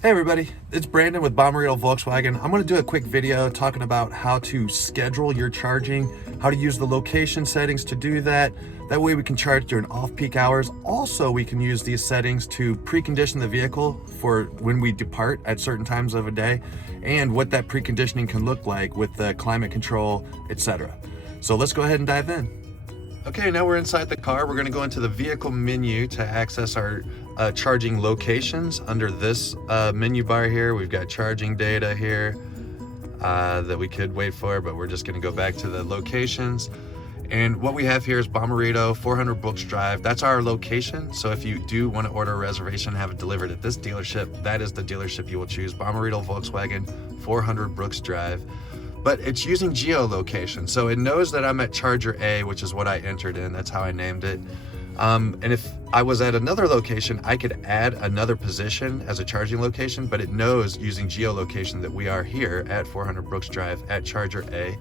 Hey everybody, it's Brandon with Bommarito Volkswagen. I'm going to do a quick video talking about how to schedule your charging, how to use the location settings to do that. That way we can charge during off-peak hours. Also, we can use these settings to precondition the vehicle for when we depart at certain times of a day, and what that preconditioning can look like with the climate control, etc. So let's go ahead and dive in. Okay, now we're inside the car. We're going to go into the vehicle menu to access our charging locations. Under this menu bar here, we've got charging data here that we could wait for, but we're just going to go back to the locations. And what we have here is Bommarito, 400 Brooks Drive. That's our location. So if you do want to order a reservation, have it delivered at this dealership, that is the dealership you will choose. Bommarito Volkswagen, 400 Brooks Drive. But it's using geolocation. So it knows that I'm at Charger A, which is what I entered in. That's how I named it. And if I was at another location, I could add another position as a charging location, but it knows using geolocation that we are here at 400 Brooks Drive at Charger A.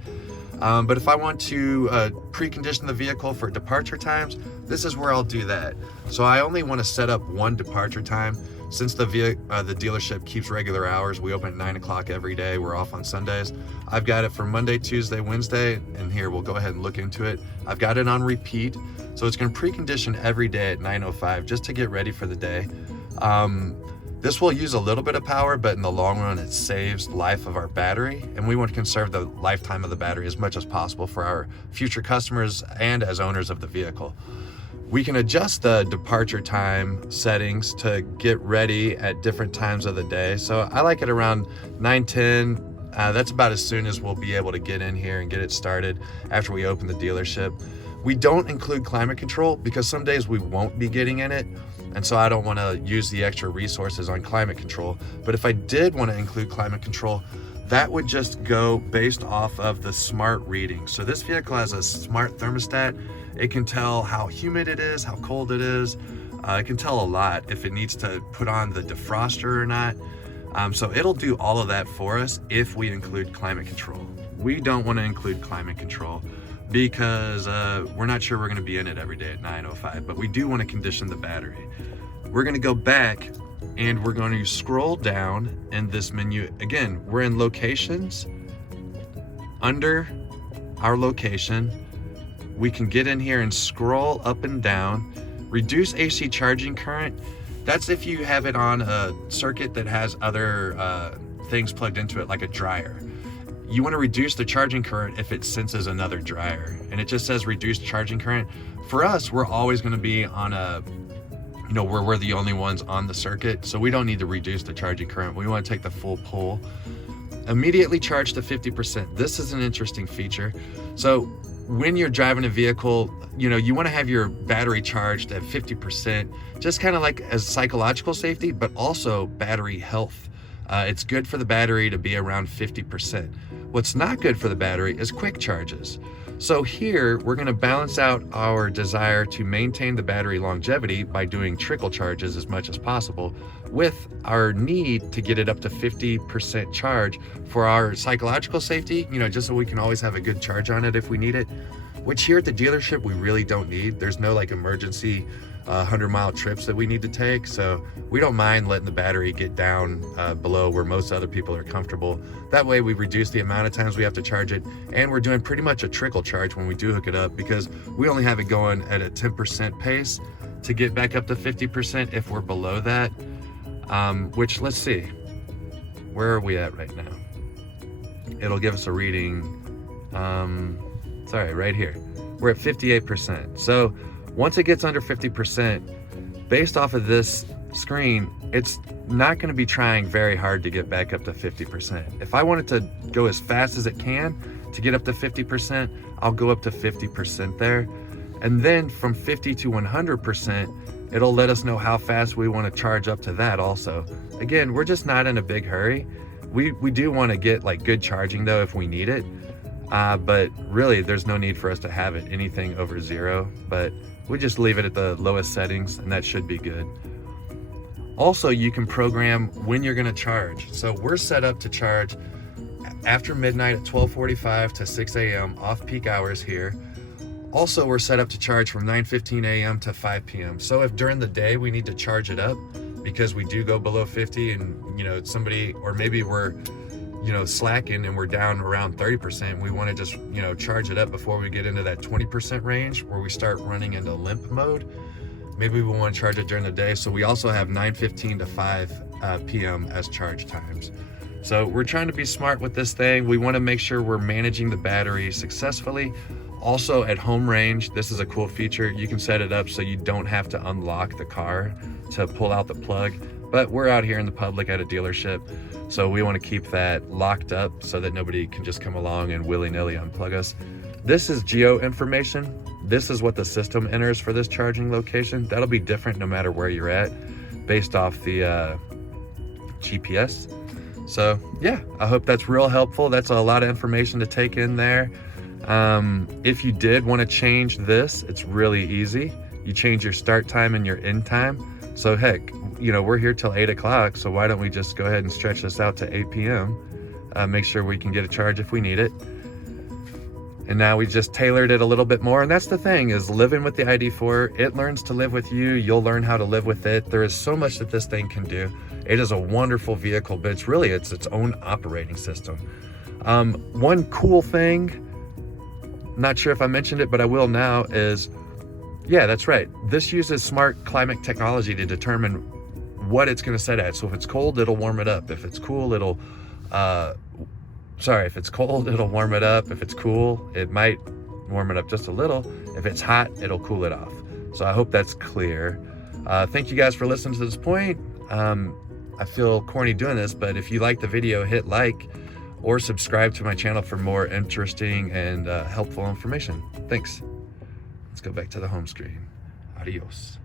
But if I want to precondition the vehicle for departure times, this is where I'll do that. So I only want to set up one departure time. Since the dealership keeps regular hours, we open at 9 o'clock every day. We're off on Sundays. I've got it for Monday, Tuesday, Wednesday, and here we'll go ahead and look into it. I've got it on repeat. So it's going to precondition every day at 9:05 just to get ready for the day. This will use a little bit of power, but in the long run, it saves life of our battery. And we want to conserve the lifetime of the battery as much as possible for our future customers and as owners of the vehicle. We can adjust the departure time settings to get ready at different times of the day. So I like it around 9:10. That's about as soon as we'll be able to get in here and get it started after we open the dealership. We don't include climate control because some days we won't be getting in it. And so I don't want to use the extra resources on climate control. But if I did want to include climate control, that would just go based off of the smart reading. So this vehicle has a smart thermostat. It can tell how humid it is, how cold it is. It can tell a lot if it needs to put on the defroster or not. So it'll do all of that for us if we include climate control. We don't want to include climate control because we're not sure we're going to be in it every day at 9:05, but we do want to condition the battery. We're going to go back and we're going to scroll down in this menu. Again, we're in locations. Under our location, we can get in here and scroll up and down. Reduce AC charging current. That's if you have it on a circuit that has other things plugged into it, like a dryer. You want to reduce the charging current if it senses another dryer, and it just says reduce charging current. For us, we're always going to be on a, where we're the only ones on the circuit, so we don't need to reduce the charging current. We want to take the full pull. Immediately charge to 50%. This is an interesting feature. So when you're driving a vehicle, you want to have your battery charged at 50%, just kind of like as psychological safety, but also battery health. It's good for the battery to be around 50%. What's not good for the battery is quick charges. So here, we're going to balance out our desire to maintain the battery longevity by doing trickle charges as much as possible with our need to get it up to 50% charge for our psychological safety, just so we can always have a good charge on it if we need it, which here at the dealership, we really don't need. There's no emergency 100-mile trips that we need to take, so we don't mind letting the battery get down below where most other people are comfortable. That way we reduce the amount of times we have to charge it, and we're doing pretty much a trickle charge when we do hook it up, because we only have it going at a 10% pace to get back up to 50% if we're below that, which, let's see, where are we at right now? It'll give us a reading, sorry, right here. We're at 58%. So once it gets under 50%, based off of this screen, it's not going to be trying very hard to get back up to 50%. If I want it to go as fast as it can to get up to 50%, I'll go up to 50% there. And then from 50 to 100%, it'll let us know how fast we want to charge up to that also. Again, we're just not in a big hurry. We do want to get good charging though if we need it. But really there's no need for us to have it anything over 0, but we just leave it at the lowest settings and that should be good. Also, you can program when you're going to charge. So we're set up to charge after midnight at 12:45 to 6 a.m. off peak hours here. Also, we're set up to charge from 9:15 a.m. to 5 p.m. So if during the day we need to charge it up because we do go below 50 and, you know, somebody, or maybe we're, you know, slacking and we're down around 30%, we want to just, you know, charge it up before we get into that 20% range where we start running into limp mode. Maybe we want to charge it during the day. So we also have 9:15 to 5 p.m. as charge times. So we're trying to be smart with this thing. We want to make sure we're managing the battery successfully. Also at home range, this is a cool feature. You can set it up so you don't have to unlock the car to pull out the plug. But we're out here in the public at a dealership, so we want to keep that locked up so that nobody can just come along and willy-nilly unplug us. This is geo information. This is what the system enters for this charging location. That'll be different no matter where you're at based off the GPS. So yeah, I hope that's real helpful. That's a lot of information to take in there. If you did want to change this, it's really easy. You change your start time and your end time. So heck, you know, we're here till 8 o'clock, so why don't we just go ahead and stretch this out to 8 p.m. Make sure we can get a charge if we need it. And now we just tailored it a little bit more. And that's the thing, is living with the ID.4, it learns to live with you. You'll learn how to live with it. There is so much that this thing can do. It is a wonderful vehicle, but it's its own operating system. One cool thing, not sure if I mentioned it, but I will now, is, yeah, that's right. This uses smart climate technology to determine what it's going to set at. So if it's cold, it'll warm it up. If it's cool, it'll, if it's cold, it'll warm it up. If it's cool, it might warm it up just a little. If it's hot, it'll cool it off. So I hope that's clear. Thank you guys for listening to this point. I feel corny doing this, but if you like the video, hit like or subscribe to my channel for more interesting and helpful information. Thanks. Let's go back to the home screen. Adios.